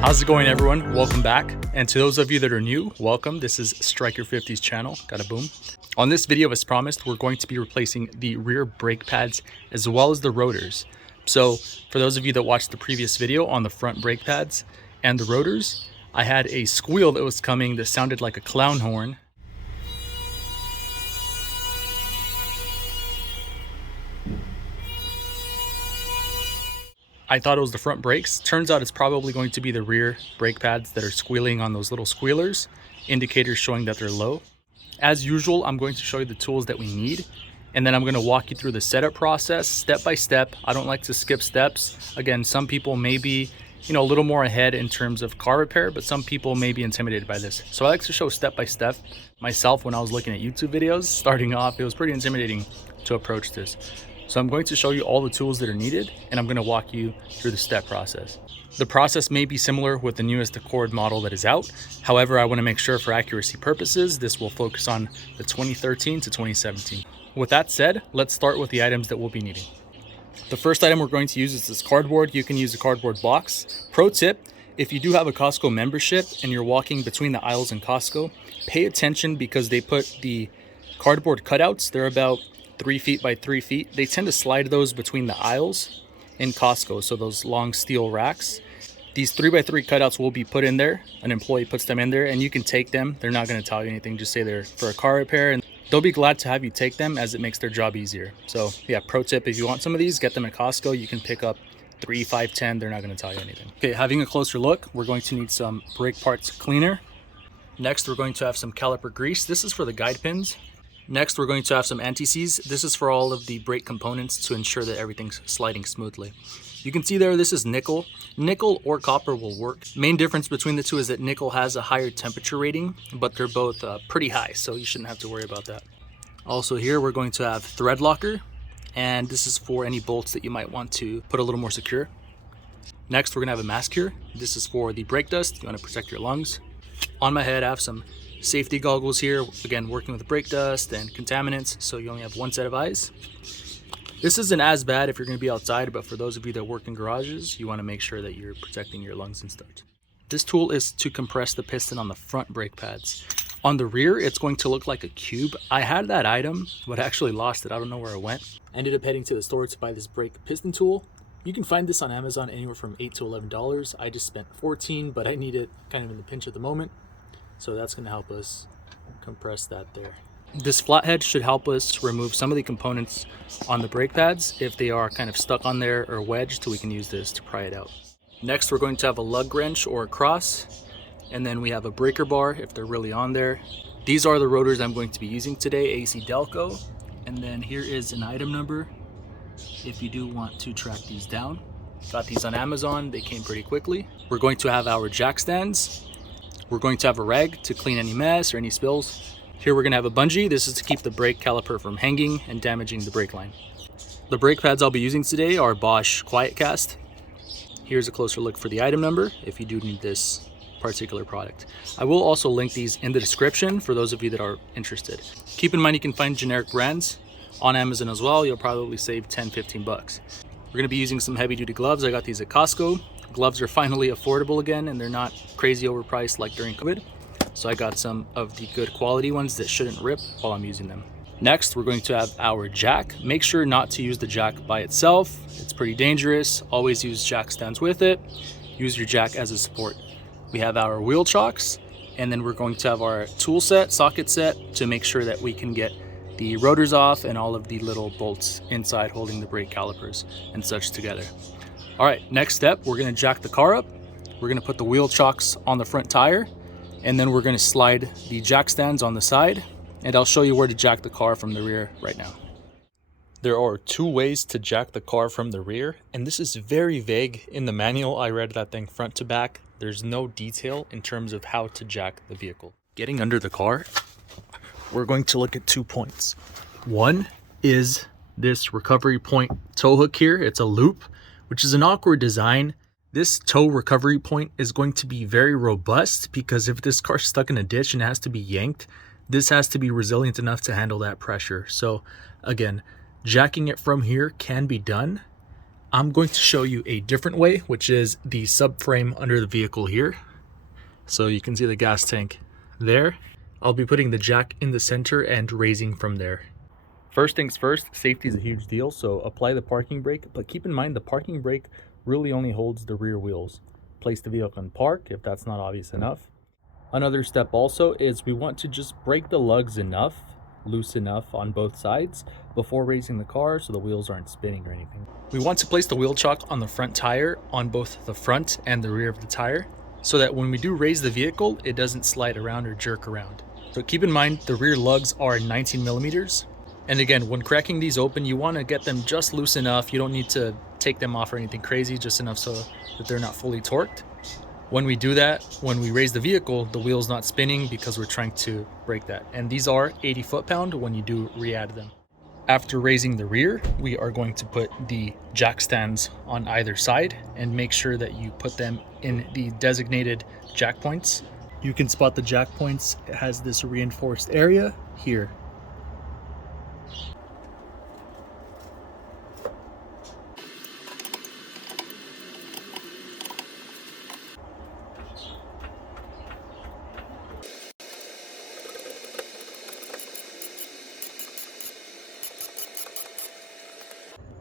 How's it going, everyone? Welcome back. And to those of you that are new, welcome. This is Striker 50's channel. Got a boom. On this video, as promised, we're going to be replacing the rear brake pads as well as the rotors. So for those of you that watched the previous video on the front brake pads and the rotors, I had a squeal that was coming that sounded like a clown horn. I thought it was the front brakes. Turns out it's probably going to be the rear brake pads that are squealing on those little squealers, indicators showing that they're low. As usual, I'm going to show you the tools that we need, and then I'm going to walk you through the setup process step by step. I don't like to skip steps. Again, some people may be, a little more ahead in terms of car repair, but some people may be intimidated by this. So I like to show step by step. Myself, when I was looking at YouTube videos, starting off, it was pretty intimidating to approach this. So I'm going to show you all the tools that are needed, and I'm going to walk you through the step process. The process may be similar with the newest Accord model that is out. However, I want to make sure for accuracy purposes, this will focus on the 2013 to 2017. With that said, let's start with the items that we'll be needing. The first item we're going to use is this cardboard. You can use a cardboard box. Pro tip, if you do have a Costco membership and you're walking between the aisles in Costco, pay attention because they put the cardboard cutouts. They're about 3 feet by 3 feet. They tend to slide those between the aisles in Costco, so those long steel racks. These 3x3 cutouts will be put in there. An employee puts them in there, and you can take them. They're not going to tell you anything. Just say they're for a car repair, and they'll be glad to have you take them as it makes their job easier. So yeah, pro tip, if you want some of these, get them at Costco. You can pick up 3, 5, 10. They're not going to tell you anything. Okay, having a closer look, we're going to need some brake parts cleaner. Next, we're going to have some caliper grease. This is for the guide pins. Next, we're going to have some anti-seize. This is for all of the brake components to ensure that everything's sliding smoothly. You can see there, this is nickel. Nickel or copper will work. Main difference between the two is that nickel has a higher temperature rating, but they're both pretty high, so you shouldn't have to worry about that. Also here, we're going to have thread locker, and this is for any bolts that you might want to put a little more secure. Next, we're gonna have a mask here. This is for the brake dust. You wanna protect your lungs. On my head, I have some safety goggles here, again working with brake dust and contaminants, so you only have one set of eyes. This isn't as bad if you're going to be outside, but for those of you that work in garages, you want to make sure that you're protecting your lungs and stuff. This tool is to compress the piston on the front brake pads. On the rear, it's going to look like a cube. I had that item, but I actually lost it. I don't know where it went. Ended up heading to the store to buy this brake piston tool. You can find this on Amazon anywhere from $8 to $11. I just spent $14, but I need it kind of in the pinch at the moment. So that's going to help us compress that there. This flathead should help us remove some of the components on the brake pads if they are kind of stuck on there or wedged, so we can use this to pry it out. Next, we're going to have a lug wrench or a cross, and then we have a breaker bar if they're really on there. These are the rotors I'm going to be using today, AC Delco, and then here is an item number if you do want to track these down. Got these on Amazon, they came pretty quickly. We're going to have our jack stands. We're going to have a rag to clean any mess or any spills. Here we're going to have a bungee. This is to keep the brake caliper from hanging and damaging the brake line. The brake pads I'll be using today are Bosch Quiet Cast. Here's a closer look for the item number if you do need this particular product. I will also link these in the description for those of you that are interested. Keep in mind you can find generic brands on Amazon as well. You'll probably save 10-15 bucks. We're going to be using some heavy duty gloves. I got these at Costco. Gloves are finally affordable again, and they're not crazy overpriced like during COVID. So I got some of the good quality ones that shouldn't rip while I'm using them. Next, we're going to have our jack. Make sure not to use the jack by itself. It's pretty dangerous. Always use jack stands with it. Use your jack as a support. We have our wheel chocks, and then we're going to have our tool set, socket set, to make sure that we can get the rotors off and all of the little bolts inside holding the brake calipers and such together. All right, next step, we're gonna jack the car up. We're gonna put the wheel chocks on the front tire, and then we're gonna slide the jack stands on the side, and I'll show you where to jack the car from the rear right now. There are 2 ways to jack the car from the rear, and this is very vague. In the manual, I read that thing front to back. There's no detail in terms of how to jack the vehicle. Getting under the car, we're going to look at 2 points. One is this recovery point tow hook here. It's a loop, which is an awkward design. This tow recovery point is going to be very robust because if this car's stuck in a ditch and it has to be yanked, this has to be resilient enough to handle that pressure. So again, jacking it from here can be done. I'm going to show you a different way, which is the subframe under the vehicle here. So you can see the gas tank there. I'll be putting the jack in the center and raising from there. First things first, safety is a huge deal, so apply the parking brake, but keep in mind the parking brake really only holds the rear wheels. Place the vehicle in park if that's not obvious enough. Another step also is we want to just brake the lugs enough, loose enough on both sides before raising the car so the wheels aren't spinning or anything. We want to place the wheel chock on the front tire on both the front and the rear of the tire so that when we do raise the vehicle, it doesn't slide around or jerk around. So keep in mind the rear lugs are 19 millimeters. And again, when cracking these open, you want to get them just loose enough. You don't need to take them off or anything crazy, just enough so that they're not fully torqued. When we do that, when we raise the vehicle, the wheel's not spinning because we're trying to brake that. And these are 80 foot-pound when you do re-add them. After raising the rear, we are going to put the jack stands on either side and make sure that you put them in the designated jack points. You can spot the jack points. It has this reinforced area here.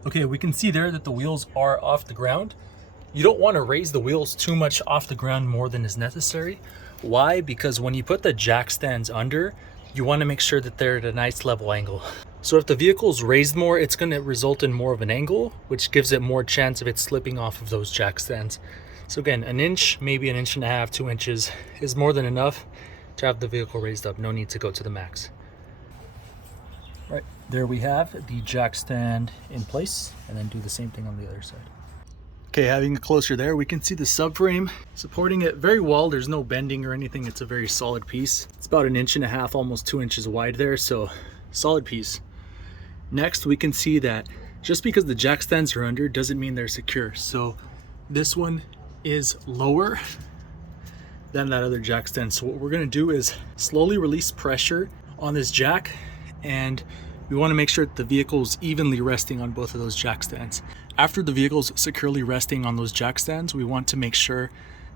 Okay, we can see there that the wheels are off the ground. You don't want to raise the wheels too much off the ground more than is necessary. Why? Because when you put the jack stands under, you want to make sure that they're at a nice level angle. So if the vehicle's raised more, it's going to result in more of an angle, which gives it more chance of it slipping off of those jack stands. So again, an inch, maybe an inch and a half, 2 inches is more than enough to have the vehicle raised up. No need to go to the max. Right, there we have the jack stand in place, and then do the same thing on the other side. Okay, having a closer there, we can see the subframe supporting it very well. There's no bending or anything. It's a very solid piece. It's about an inch and a half, almost 2 inches wide there, so solid piece. Next, we can see that just because the jack stands are under doesn't mean they're secure. So this one is lower than that other jack stand. So what we're gonna do is slowly release pressure on this jack, and we want to make sure that the vehicle is evenly resting on both of those jack stands. After the vehicle is securely resting on those jack stands, we want to make sure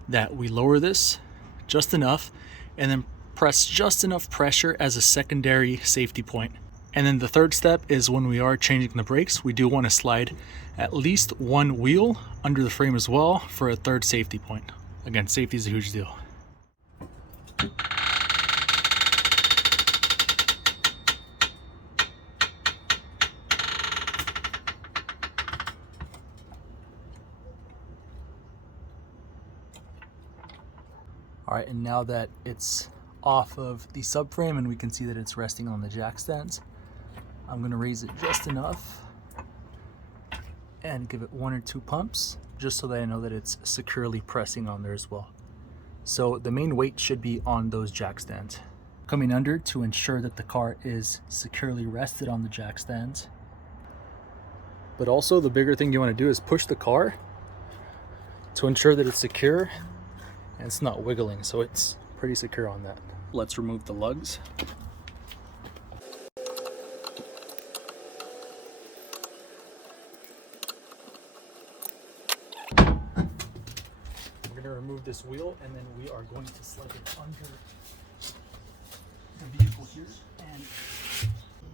that we lower this just enough and then press just enough pressure as a secondary safety point. And then the third step is when we are changing the brakes, we do want to slide at least one wheel under the frame as well for a third safety point. Again, safety is a huge deal. All right, and now that it's off of the subframe and we can see that it's resting on the jack stands, I'm gonna raise it just enough and give it 1 or 2 pumps just so that I know that it's securely pressing on there as well. So the main weight should be on those jack stands. Coming under to ensure that the car is securely rested on the jack stands. But also the bigger thing you want to do is push the car to ensure that it's secure and it's not wiggling, so it's pretty secure on that. Let's remove the lugs. We're going to remove this wheel and then we are going to slide it under the vehicle here.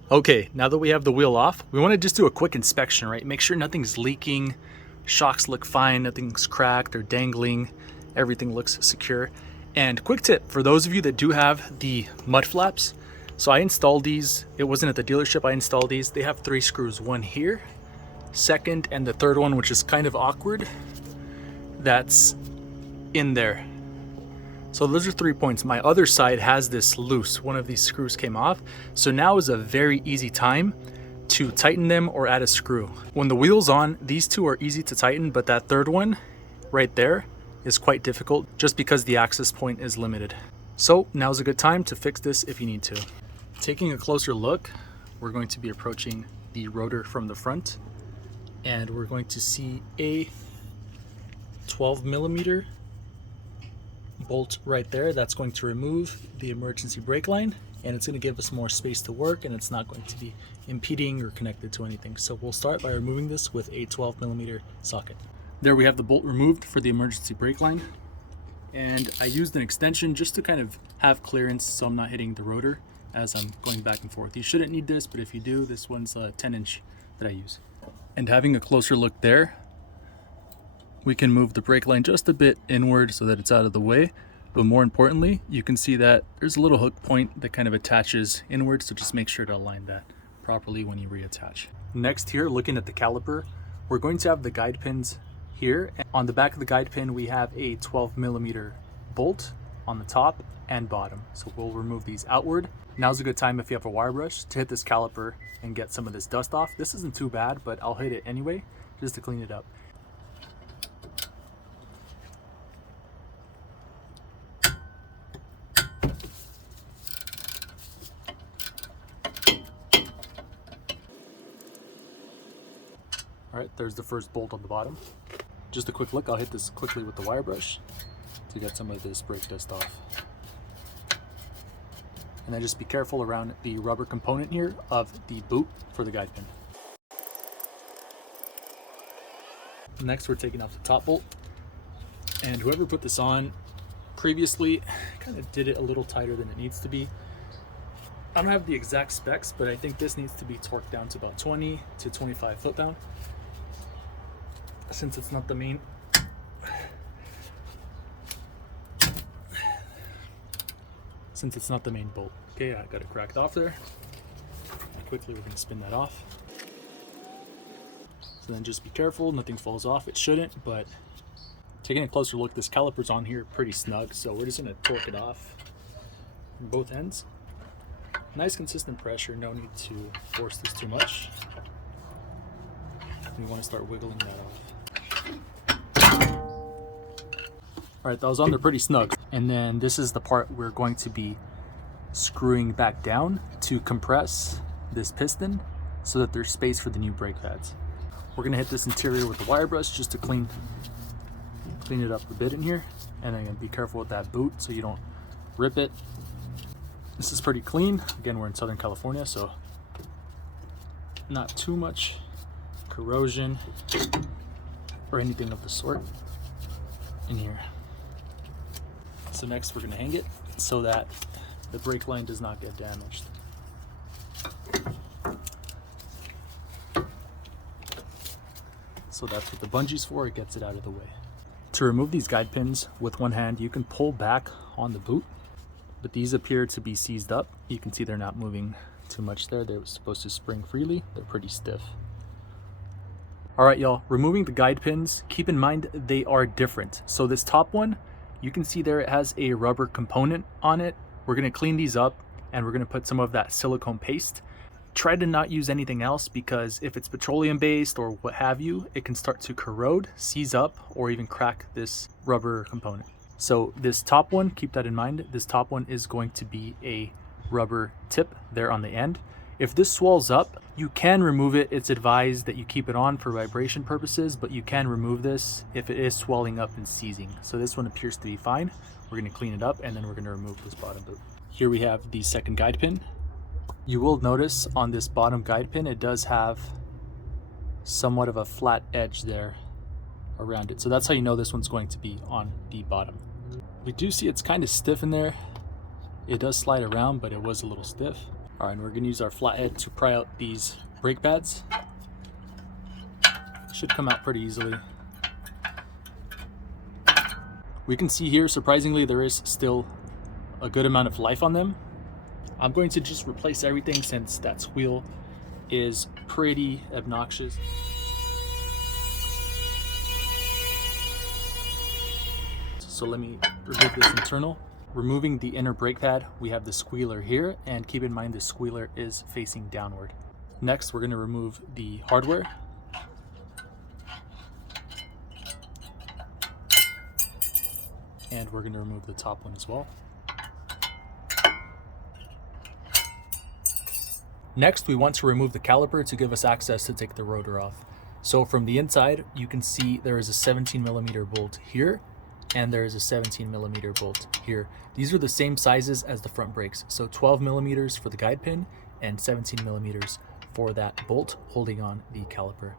Okay, now that we have the wheel off, we want to just do a quick inspection, right? Make sure nothing's leaking, shocks look fine, nothing's cracked or dangling, everything looks secure. And quick tip for those of you that do have the mud flaps, so I installed these, it wasn't at the dealership, I installed these. They have 3 screws, one here, second, and the third one, which is kind of awkward, that's in there. So those are 3 points. My other side has this loose. One of these screws came off. So now is a very easy time to tighten them or add a screw. When the wheel's on, these 2 are easy to tighten, but that third one right there is quite difficult just because the access point is limited. So now's a good time to fix this if you need to. Taking a closer look, we're going to be approaching the rotor from the front, and we're going to see a 12mm bolt right there. That's going to remove the emergency brake line and it's going to give us more space to work, and it's not going to be impeding or connected to anything. So we'll start by removing this with a 12mm socket. There we have the bolt removed for the emergency brake line, and I used an extension just to kind of have clearance so I'm not hitting the rotor as I'm going back and forth. You shouldn't need this, but if you do, this one's a 10-inch that I use. And having a closer look there, we can move the brake line just a bit inward so that it's out of the way. But more importantly, you can see that there's a little hook point that kind of attaches inward, so just make sure to align that properly when you reattach. Next here, looking at the caliper, we're going to have the guide pins here. On the back of the guide pin, we have a 12mm bolt on the top and bottom. So we'll remove these outward. Now's a good time, if you have a wire brush, to hit this caliper and get some of this dust off. This isn't too bad, but I'll hit it anyway just to clean it up. All right, there's the first bolt on the bottom. Just a quick look, I'll hit this quickly with the wire brush to get some of this brake dust off. And then just be careful around the rubber component here of the boot for the guide pin. Next, we're taking off the top bolt. And whoever put this on previously kind of did it a little tighter than it needs to be. I don't have the exact specs, but I think this needs to be torqued down to about 20 to 25 foot-pound. Since it's not the main bolt. Okay, I got it cracked off there. And quickly we're going to spin that off. So then just be careful, nothing falls off. It shouldn't, but taking a closer look, this caliper's on here pretty snug, so we're just going to torque it off from both ends. Nice consistent pressure, no need to force this too much. We want to start wiggling that off. Alright, that was on there pretty snug. And then this is the part we're going to be screwing back down to compress this piston so that there's space for the new brake pads. We're going to hit this interior with the wire brush just to clean it up a bit in here. And then be careful with that boot so you don't rip it. This is pretty clean. Again, we're in Southern California, so not too much corrosion or anything of the sort in here. So next we're going to hang it so that the brake line does not get damaged. So that's what the bungee's for, it gets it out of the way. To remove these guide pins with one hand, you can pull back on the boot, but these appear to be seized up. You can see they're not moving too much there. They're supposed to spring freely. They're pretty stiff. All right, y'all, removing the guide pins, keep in mind they are different. So this top one, you can see there it has a rubber component on it. We're gonna clean these up and we're gonna put some of that silicone paste. Try to not use anything else because if it's petroleum based or what have you, it can start to corrode, seize up, or even crack this rubber component. So this top one, keep that in mind. This top one is going to be a rubber tip there on the end. If this swells up, you can remove it. It's advised that you keep it on for vibration purposes, but you can remove this if it is swelling up and seizing. So this one appears to be fine. We're going to clean it up and then we're going to remove this bottom boot. Here we have the second guide pin. You will notice on this bottom guide pin, it does have somewhat of a flat edge there around it. So that's how you know this one's going to be on the bottom. We do see it's kind of stiff in there. It does slide around, but it was a little stiff. All right, and we're gonna use our flathead to pry out these brake pads. Should come out pretty easily. We can see here, surprisingly, there is still a good amount of life on them. I'm going to just replace everything since that squeal is pretty obnoxious. So let me remove this internal. Removing the inner brake pad, we have the squealer here, and keep in mind the squealer is facing downward. Next, we're going to remove the hardware. And we're going to remove the top one as well. Next, we want to remove the caliper to give us access to take the rotor off. So from the inside, you can see there is a 17mm bolt here and there is a 17mm bolt here. These are the same sizes as the front brakes, so 12mm for the guide pin and 17mm for that bolt holding on the caliper.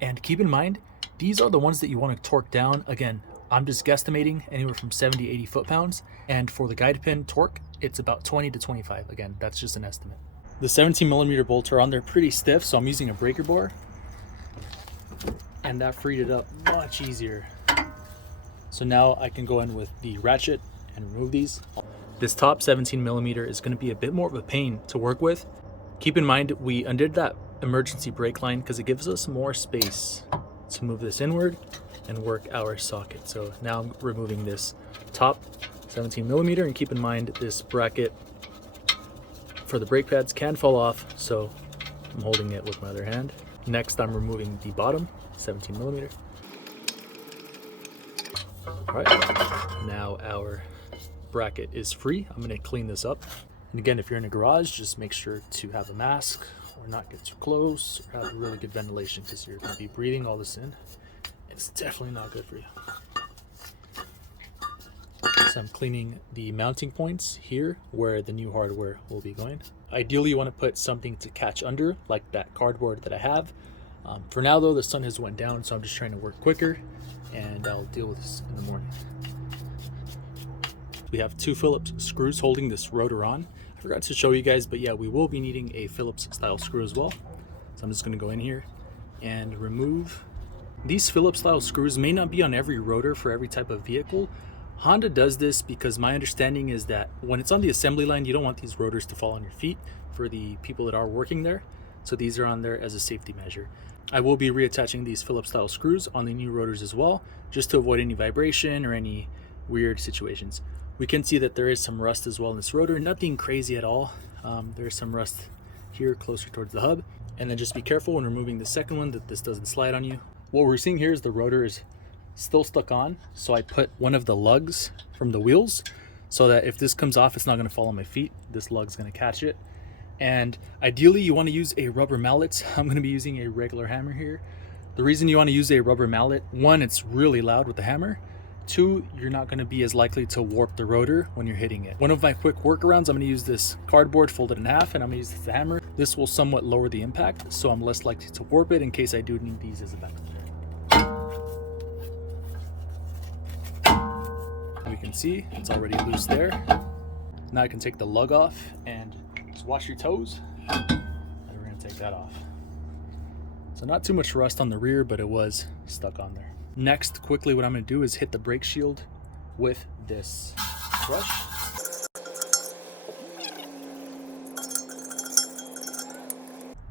And keep in mind, these are the ones that you want to torque down. Again, I'm just guesstimating anywhere from 70 to 80 foot-pounds, and for the guide pin torque, it's about 20 to 25. Again, that's just an estimate. The 17mm bolts are on there pretty stiff, so I'm using a breaker bar, and that freed it up much easier. So now I can go in with the ratchet and remove these. This top 17mm is going to be a bit more of a pain to work with. Keep in mind, we undid that emergency brake line because it gives us more space to move this inward and work our socket. So now I'm removing this top 17mm, and keep in mind this bracket for the brake pads can fall off, so I'm holding it with my other hand. Next, I'm removing the bottom 17mm. All right, now our bracket is free. I'm gonna clean this up. And again, if you're in a garage, just make sure to have a mask or not get too close, or have really good ventilation, because you're gonna be breathing all this in. It's definitely not good for you. So I'm cleaning the mounting points here where the new hardware will be going. Ideally, you want to put something to catch under, like that cardboard that I have. For now though, the sun has went down, so I'm just trying to work quicker, and I'll deal with this in the morning. We have 2 Phillips screws holding this rotor on. I forgot to show you guys, but yeah, we will be needing a Phillips style screw as well. So I'm just going to go in here and remove. These Phillips style screws may not be on every rotor for every type of vehicle. Honda does this because my understanding is that when it's on the assembly line, you don't want these rotors to fall on your feet for the people that are working there. So these are on there as a safety measure. I will be reattaching these Phillips style screws on the new rotors as well, just to avoid any vibration or any weird situations. We can see that there is some rust as well in this rotor, nothing crazy at all. There's some rust here closer towards the hub. And then just be careful when removing the second one that this doesn't slide on you. What we're seeing here is the rotor is still stuck on, so I put one of the lugs from the wheels so that if this comes off, it's not going to fall on my feet. This lug's going to catch it. And ideally you want to use a rubber mallet. I'm going to be using a regular hammer here. The reason you want to use a rubber mallet, 1, it's really loud with the hammer. 2, you're not going to be as likely to warp the rotor when you're hitting it. One of my quick workarounds, I'm going to use this cardboard folded in half, and I'm going to use this hammer. This will somewhat lower the impact, so I'm less likely to warp it in case I do need these as a backup. We can see it's already loose there. Now I can take the lug off and just watch your toes, and we're going to take that off. So not too much rust on the rear, but it was stuck on there. Next, quickly, what I'm going to do is hit the brake shield with this brush.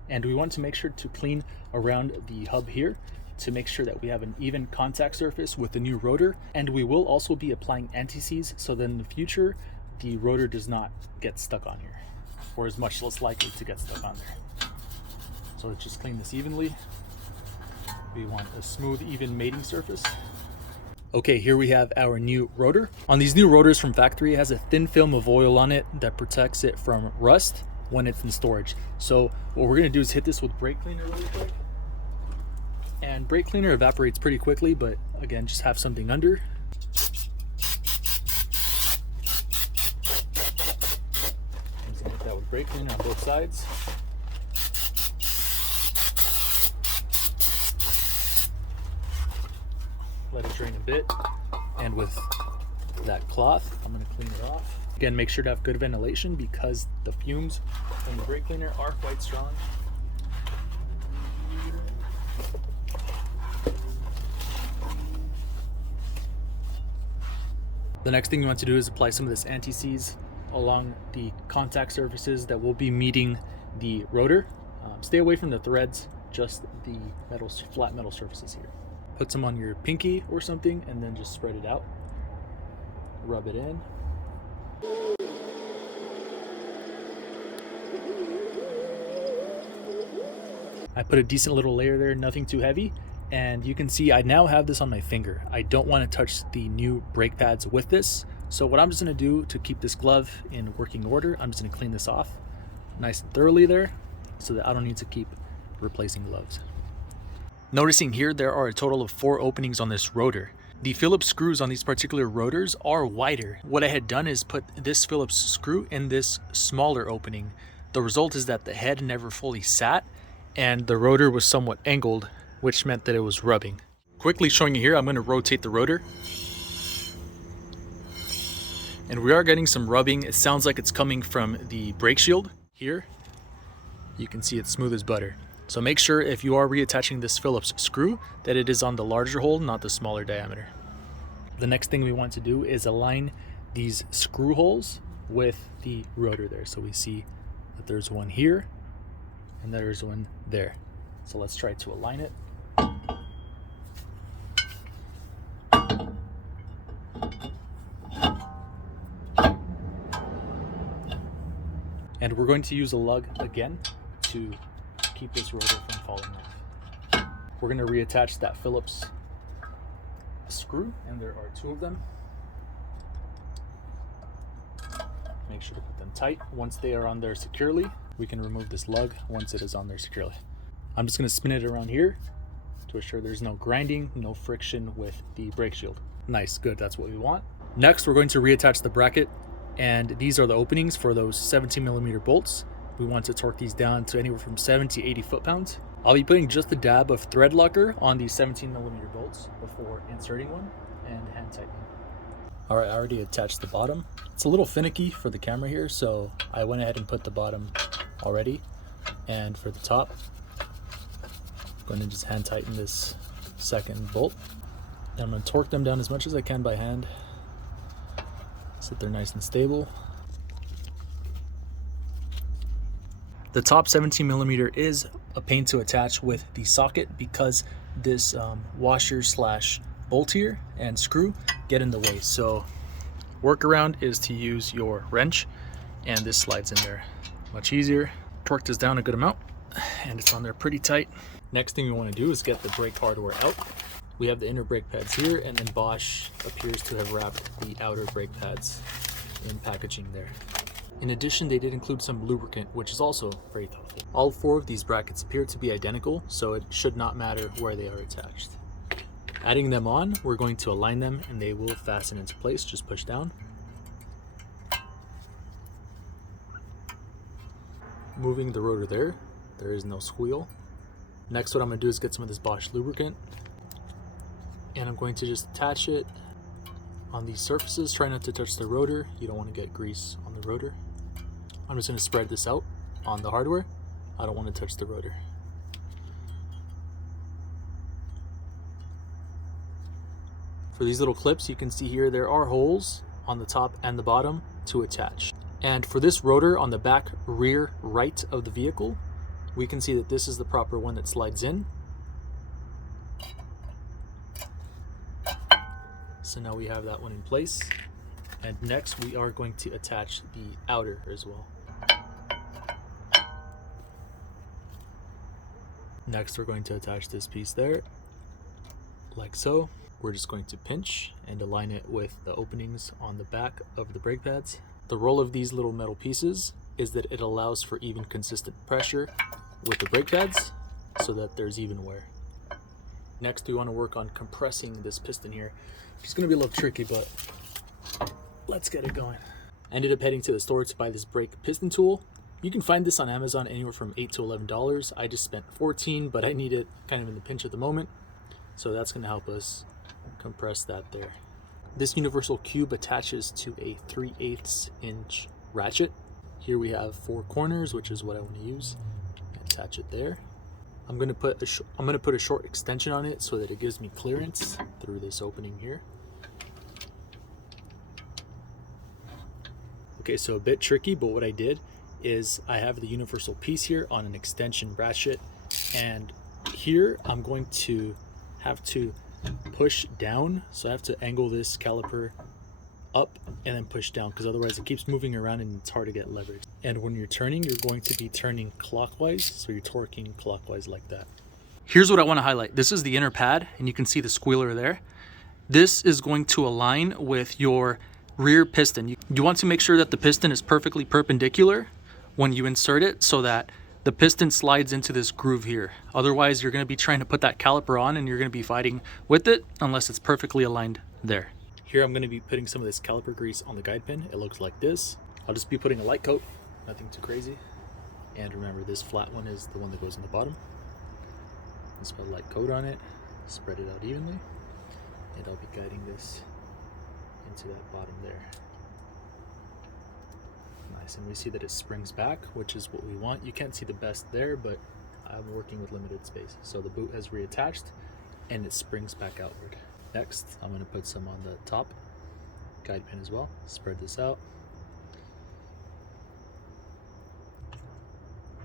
And we want to make sure to clean around the hub here to make sure that we have an even contact surface with the new rotor. And we will also be applying anti-seize so that in the future, the rotor does not get stuck on here, or is much less likely to get stuck on there. So let's just clean this evenly. We want a smooth, even mating surface. Okay, here we have our new rotor. On these new rotors from factory, it has a thin film of oil on it that protects it from rust when it's in storage. So what we're gonna do is hit this with brake cleaner really quick. And brake cleaner evaporates pretty quickly, but again, just have something under. Hit that with brake cleaner on both sides. Let it drain a bit, and with that cloth, I'm going to clean it off. Again, make sure to have good ventilation because the fumes from the brake cleaner are quite strong. The next thing you want to do is apply some of this anti-seize along the contact surfaces that will be meeting the rotor. Stay away from the threads, just the flat metal surfaces here. Put some on your pinky or something and then just spread it out. Rub it in. I put a decent little layer there, nothing too heavy. And you can see I now have this on my finger. I don't want to touch the new brake pads with this. So what I'm just going to do to keep this glove in working order, I'm just going to clean this off nice and thoroughly there so that I don't need to keep replacing gloves. Noticing here there are a total of 4 openings on this rotor. The Phillips screws on these particular rotors are wider. What I had done is put this Phillips screw in this smaller opening. The result is that the head never fully sat and the rotor was somewhat angled, which meant that it was rubbing. Quickly showing you here, I'm going to rotate the rotor. And we are getting some rubbing. It sounds like it's coming from the brake shield. Here, you can see it's smooth as butter. So make sure if you are reattaching this Phillips screw that it is on the larger hole, not the smaller diameter. The next thing we want to do is align these screw holes with the rotor there. So we see that there's one here and there's one there. So let's try to align it. And we're going to use a lug again to keep this rotor from falling off. We're going to reattach that Phillips screw, and there are 2 of them. Make sure to put them tight. Once they are on there securely, we can remove this lug once it is on there securely. I'm just going to spin it around here to assure there's no grinding, no friction with the brake shield. Nice, good, that's what we want. Next, we're going to reattach the bracket, and these are the openings for those 17mm bolts. We want to torque these down to anywhere from 70 to 80 foot-pounds. I'll be putting just a dab of thread locker on these 17mm bolts before inserting one and hand tightening. All right, I already attached the bottom. It's a little finicky for the camera here, so I went ahead and put the bottom already. And for the top, I'm going to just hand tighten this second bolt. And I'm going to torque them down as much as I can by hand so that they're nice and stable. The top 17mm is a pain to attach with the socket because this washer slash bolt here and screw get in the way. So workaround is to use your wrench, and this slides in there much easier. Torque this down a good amount and it's on there pretty tight. Next thing we want to do is get the brake hardware out. We have the inner brake pads here, and then Bosch appears to have wrapped the outer brake pads in packaging there. In addition, they did include some lubricant, which is also very thoughtful. All 4 of these brackets appear to be identical, so it should not matter where they are attached. Adding them on, we're going to align them and they will fasten into place. Just push down. Moving the rotor there is no squeal. Next, what I'm going to do is get some of this Bosch lubricant, and I'm going to just attach it on these surfaces. Try not to touch the rotor. You don't want to get grease on the rotor. I'm just going to spread this out on the hardware. I don't want to touch the rotor. For these little clips, you can see here there are holes on the top and the bottom to attach. And for this rotor on the back rear right of the vehicle, we can see that this is the proper one that slides in. So now we have that one in place. And next we are going to attach the outer as well. Next we're going to attach this piece there, like so. We're just going to pinch and align it with the openings on the back of the brake pads. The role of these little metal pieces is that it allows for even consistent pressure with the brake pads so that there's even wear. Next we want to work on compressing this piston here. It's going to be a little tricky, but let's get it going. I ended up heading to the store to buy this brake piston tool. You can find this on Amazon anywhere from $8 to $11. I just spent $14, but I need it kind of in the pinch at the moment. So that's going to help us compress that there. This universal cube attaches to a 3/8 inch ratchet. Here we have 4 corners, which is what I want to use. Attach it there. I'm going to put a short extension on it so that it gives me clearance through this opening here. Okay, so a bit tricky, but what I did is I have the universal piece here on an extension ratchet, and here I'm going to have to push down. So I have to angle this caliper up and then push down, because otherwise it keeps moving around and it's hard to get leverage. And when you're turning, you're going to be turning clockwise, so you're torquing clockwise like that. Here's what I want to highlight. This is the inner pad, and you can see the squealer there. This is going to align with your rear piston. You want to make sure that the piston is perfectly perpendicular when you insert it, so that the piston slides into this groove here. Otherwise, you're going to be trying to put that caliper on and you're going to be fighting with it unless it's perfectly aligned there. Here I'm going to be putting some of this caliper grease on the guide pin. It looks like this. I'll just be putting a light coat, nothing too crazy. And remember, this flat one is the one that goes on the bottom. Just put a light coat on it, spread it out evenly, and I'll be guiding this into that bottom there. Nice, and we see that it springs back, which is what we want. You can't see the best there, but I'm working with limited space. So the boot has reattached and it springs back outward. Next, I'm going to put some on the top guide pin as well. Spread this out.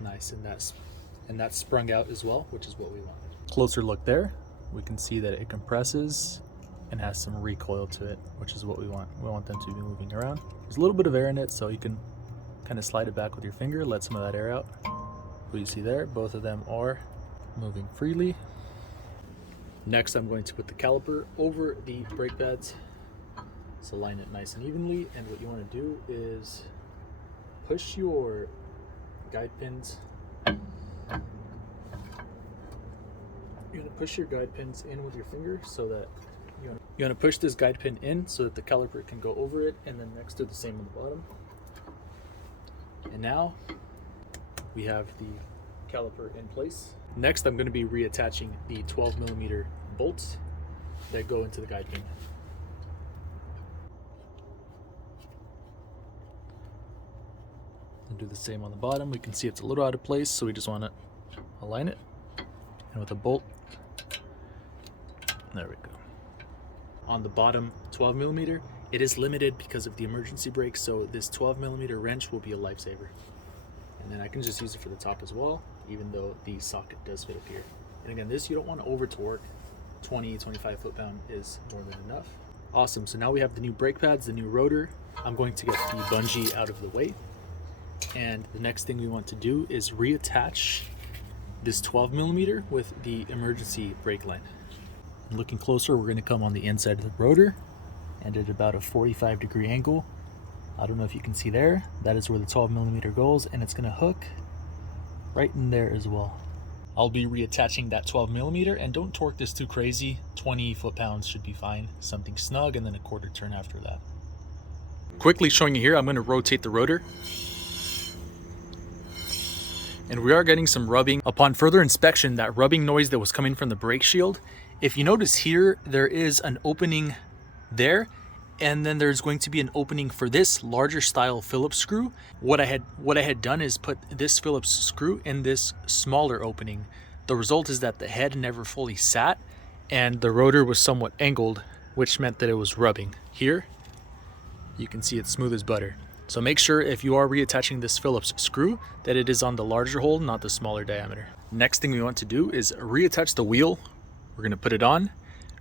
Nice, and that's sprung out as well, which is what we want. Closer look there. We can see that it compresses and has some recoil to it, which is what we want. We want them to be moving around. There's a little bit of air in it, so you can kind of slide it back with your finger, let some of that air out. What you see there, both of them are moving freely. Next, I'm going to put the caliper over the brake pads. So line it nice and evenly, and what you want to do is push your guide pins. You're going to push your guide pins in with your finger so that you want to push this guide pin in so that the caliper can go over it, and then next to the same on the bottom. And now we have the caliper in place. Next, I'm going to be reattaching the 12mm bolts that go into the guide pin. And do the same on the bottom. We can see it's a little out of place, so we just want to align it. And with a bolt, there we go. On the bottom 12mm, it is limited because of the emergency brake, so this 12mm wrench will be a lifesaver. And then I can just use it for the top as well, even though the socket does fit up here. And again, this you don't want to over torque. 20-25 foot-pound is more than enough. Awesome, so now we have the new brake pads, the new rotor. I'm going to get the bungee out of the way. And the next thing we want to do is reattach this 12mm with the emergency brake line. And looking closer, we're going to come on the inside of the rotor and at about a 45-degree angle. I don't know if you can see there, that is where the 12mm goes, and it's going to hook right in there as well. I'll be reattaching that 12mm, and don't torque this too crazy. 20 foot-pounds should be fine. Something snug, and then a quarter turn after that. Quickly showing you here, I'm going to rotate the rotor. And we are getting some rubbing. Upon further inspection, that rubbing noise that was coming from the brake shield, if you notice here, there is an opening there, and then there's going to be an opening for this larger style Phillips screw. What I had done is put this Phillips screw in this smaller opening. The result is that the head never fully sat and the rotor was somewhat angled, which meant that it was rubbing. Here, you can see it's smooth as butter. So make sure if you are reattaching this Phillips screw that it is on the larger hole, not the smaller diameter. Next thing we want to do is reattach the wheel. We're going to put it on.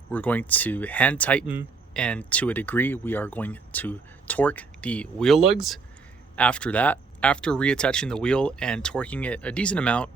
We're going to hand tighten, and to a degree we are going to torque the wheel lugs. After that, after reattaching the wheel and torquing it a decent amount,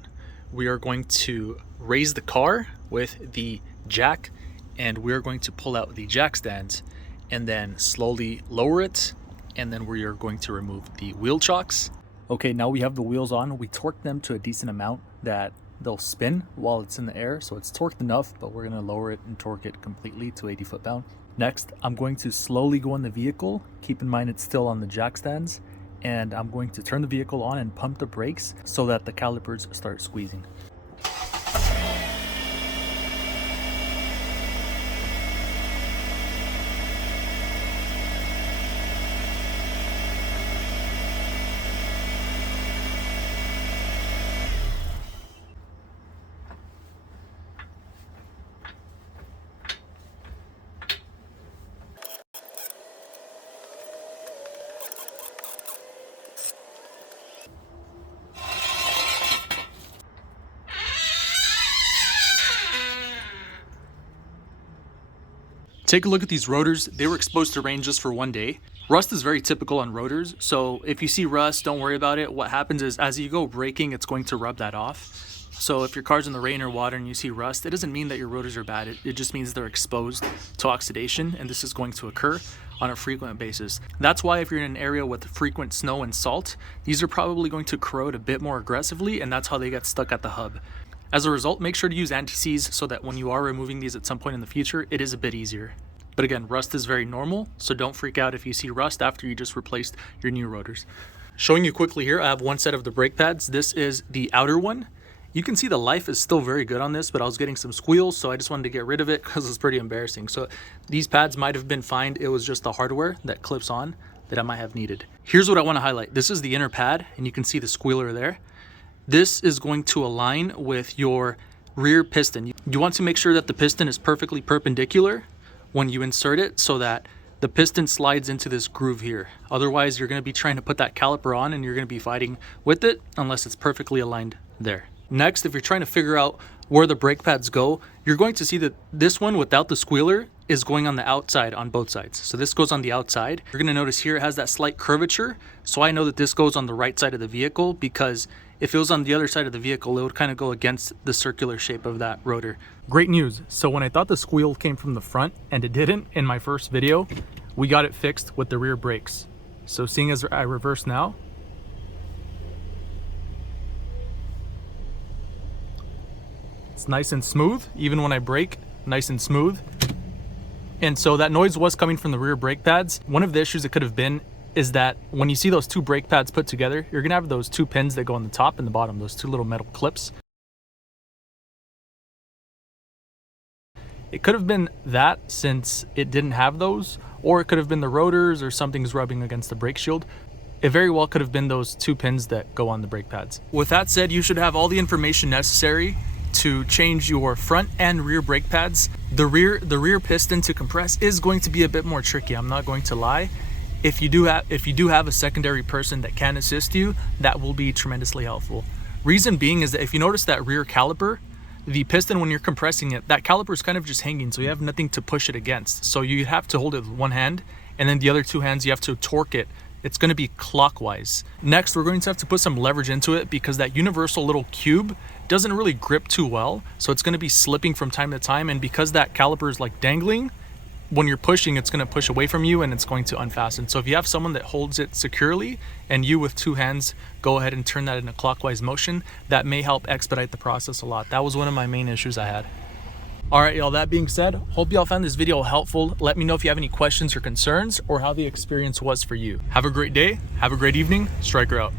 we are going to raise the car with the jack, and we're going to pull out the jack stands and then slowly lower it, and then we are going to remove the wheel chocks. Okay, now we have the wheels on. We torqued them to a decent amount that they'll spin while it's in the air, so it's torqued enough, but we're going to lower it and torque it completely to 80 foot-pound. Next, I'm going to slowly go in the vehicle. Keep in mind it's still on the jack stands, and I'm going to turn the vehicle on and pump the brakes so that the calipers start squeezing. Take a look at these rotors. They were exposed to rain just for one day. Rust is very typical on rotors, so if you see rust, don't worry about it. What happens is as you go braking, it's going to rub that off. So if your car's in the rain or water and you see rust, it doesn't mean that your rotors are bad. It just means they're exposed to oxidation, and this is going to occur on a frequent basis. That's why if you're in an area with frequent snow and salt, these are probably going to corrode a bit more aggressively, and that's how they get stuck at the hub. As a result, make sure to use anti-seize so that when you are removing these at some point in the future, it is a bit easier. But again, rust is very normal, so don't freak out if you see rust after you just replaced your new rotors. Showing you quickly here, I have one set of the brake pads. This is the outer one. You can see the life is still very good on this, but I was getting some squeals, so I just wanted to get rid of it because it's pretty embarrassing. So these pads might have been fine. It was just the hardware that clips on that I might have needed. Here's what I want to highlight. This is the inner pad, and you can see the squealer there. This is going to align with your rear piston. You want to make sure that the piston is perfectly perpendicular when you insert it so that the piston slides into this groove here. Otherwise, you're going to be trying to put that caliper on and you're going to be fighting with it unless it's perfectly aligned there. Next, if you're trying to figure out where the brake pads go, you're going to see that this one without the squealer is going on the outside on both sides. So this goes on the outside. You're going to notice here it has that slight curvature. So I know that this goes on the right side of the vehicle, because if it was on the other side of the vehicle, it would kind of go against the circular shape of that rotor. Great news. So when I thought the squeal came from the front and it didn't in my first video, we got it fixed with the rear brakes. So seeing as I reverse now, it's nice and smooth. Even when I brake, nice and smooth. And so that noise was coming from the rear brake pads. One of the issues it could have been is that when you see those two brake pads put together, you're gonna have those two pins that go on the top and the bottom, those two little metal clips. It could have been that, since it didn't have those, or it could have been the rotors or something's rubbing against the brake shield. It very well could have been those two pins that go on the brake pads. With that said, you should have all the information necessary to change your front and rear brake pads. The rear piston to compress is going to be a bit more tricky, I'm not going to lie. If you do have a secondary person that can assist you, that will be tremendously helpful. Reason being is that if you notice that rear caliper, the piston, when you're compressing it, that caliper is kind of just hanging, so you have nothing to push it against. So you have to hold it with one hand, and then the other two hands you have to torque it. It's going to be clockwise. Next, we're going to have to put some leverage into it, because that universal little cube doesn't really grip too well, so it's going to be slipping from time to time, and because that caliper is like dangling, when you're pushing, it's going to push away from you and it's going to unfasten. So if you have someone that holds it securely and you with two hands go ahead and turn that in a clockwise motion, that may help expedite the process a lot. That was one of my main issues I had. All right, y'all, that being said, hope y'all found this video helpful. Let me know if you have any questions or concerns, or how the experience was for you. Have a great day, have a great evening. Striker out.